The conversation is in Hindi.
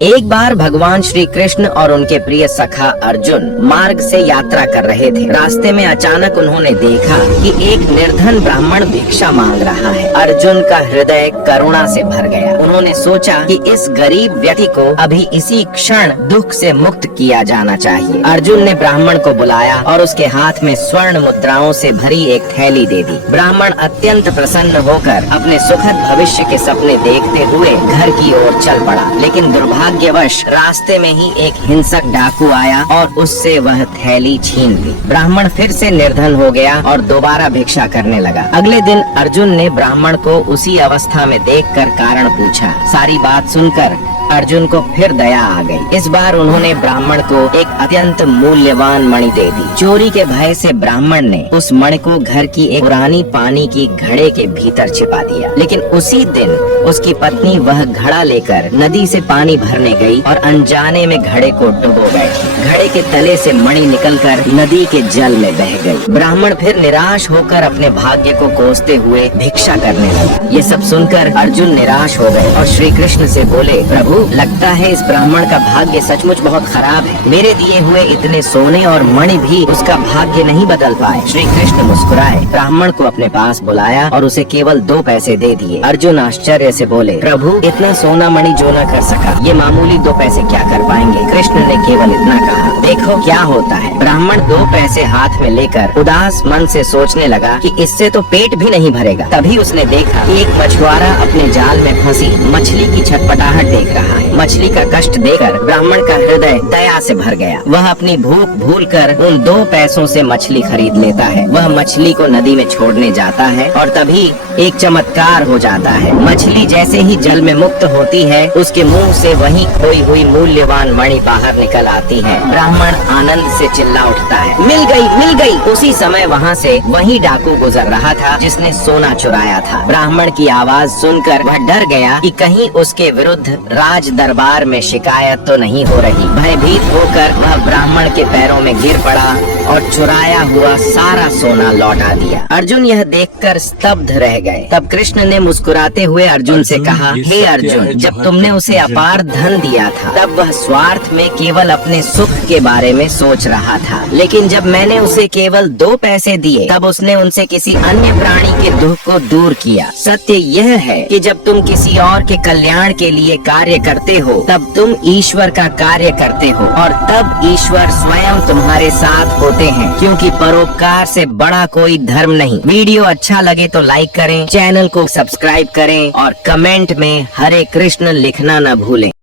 एक बार भगवान श्री कृष्ण और उनके प्रिय सखा अर्जुन मार्ग से यात्रा कर रहे थे। रास्ते में अचानक उन्होंने देखा कि एक निर्धन ब्राह्मण भिक्षा मांग रहा है। अर्जुन का हृदय करुणा से भर गया। उन्होंने सोचा कि इस गरीब व्यक्ति को अभी इसी क्षण दुख से मुक्त किया जाना चाहिए। अर्जुन ने ब्राह्मण को बुलाया और उसके हाथ में स्वर्ण मुद्राओं से भरी एक थैली दे दी। ब्राह्मण अत्यंत प्रसन्न होकर अपने सुखद भविष्य के सपने देखते हुए घर की ओर चल पड़ा। लेकिन दुर्भाग्यवश रास्ते में ही एक हिंसक डाकू आया और उससे वह थैली छीन ली। ब्राह्मण फिर से निर्धन हो गया और दोबारा भिक्षा करने लगा। अगले दिन अर्जुन ने ब्राह्मण को उसी अवस्था में देखकर कारण पूछा। सारी बात सुनकर अर्जुन को फिर दया आ गई। इस बार उन्होंने ब्राह्मण को एक अत्यंत मूल्यवान मणि दे दी। चोरी के भय से ब्राह्मण ने उस मणि को घर की एक पुरानी पानी की घड़े के भीतर छिपा दिया। लेकिन उसी दिन उसकी पत्नी वह घड़ा लेकर नदी से पानी भरने गई और अनजाने में घड़े को डुबो बैठी। घड़े के तले से मणि निकलकर नदी के जल में बह गई। ब्राह्मण फिर निराश होकर अपने भाग्य को कोसते हुए भिक्षा करने लगा। ये सब सुनकर अर्जुन निराश हो गए और श्री कृष्ण से बोले, प्रभु लगता है इस ब्राह्मण का भाग्य सचमुच बहुत खराब है। मेरे दिए हुए इतने सोने और मणि भी उसका भाग्य नहीं बदल पाए। श्री कृष्ण मुस्कुराए, ब्राह्मण को अपने पास बुलाया और उसे केवल 2 पैसे दे दिए। अर्जुन आश्चर्य से बोले, प्रभु इतना सोना मणि जो न कर सका, ये मामूली 2 पैसे क्या कर पाएंगे। कृष्ण ने केवल इतना कहा, देखो क्या होता है। ब्राह्मण 2 पैसे हाथ में लेकर उदास मन से सोचने लगा कि इससे तो पेट भी नहीं भरेगा। तभी उसने देखा कि एक मछुआरा अपने जाल में फंसी मछली की छटपटाहट देख रहा है। मछली का कष्ट देखकर ब्राह्मण का हृदय दया से भर गया। वह अपनी भूख भूलकर उन 2 पैसों से मछली खरीद लेता है। वह मछली को नदी में छोड़ने जाता है और तभी एक चमत्कार हो जाता है। मछली जैसे ही जल में मुक्त होती है, उसके मुंह से वही खोई हुई मूल्यवान मणि बाहर निकल आती है। ब्राह्मण आनंद से चिल्ला उठता है, मिल गई, मिल गई। उसी समय वहाँ से वही डाकू गुजर रहा था जिसने सोना चुराया था। ब्राह्मण की आवाज सुनकर वह डर गया कि कहीं उसके विरुद्ध राज दरबार में शिकायत तो नहीं हो रही। भयभीत होकर वह ब्राह्मण के पैरों में गिर पड़ा और चुराया हुआ सारा सोना लौटा दिया। अर्जुन यह देखकर स्तब्ध रह गए। तब कृष्ण ने मुस्कुराते हुए अर्जुन से कहा, हे अर्जुन, जब तुमने उसे अपार धन दिया था तब वह स्वार्थ में केवल अपने सुख के बारे में सोच रहा था। लेकिन जब मैंने उसे केवल 2 पैसे दिए तब उसने उनसे किसी अन्य प्राणी के दुख को दूर किया। सत्य यह है कि जब तुम किसी और के कल्याण के लिए कार्य करते हो तब तुम ईश्वर का कार्य करते हो और तब ईश्वर स्वयं तुम्हारे साथ होते हैं, क्योंकि परोपकार से बड़ा कोई धर्म नहीं। वीडियो अच्छा लगे तो लाइक करें, चैनल को सब्सक्राइब करें और कमेंट में हरे कृष्ण लिखना न भूलें।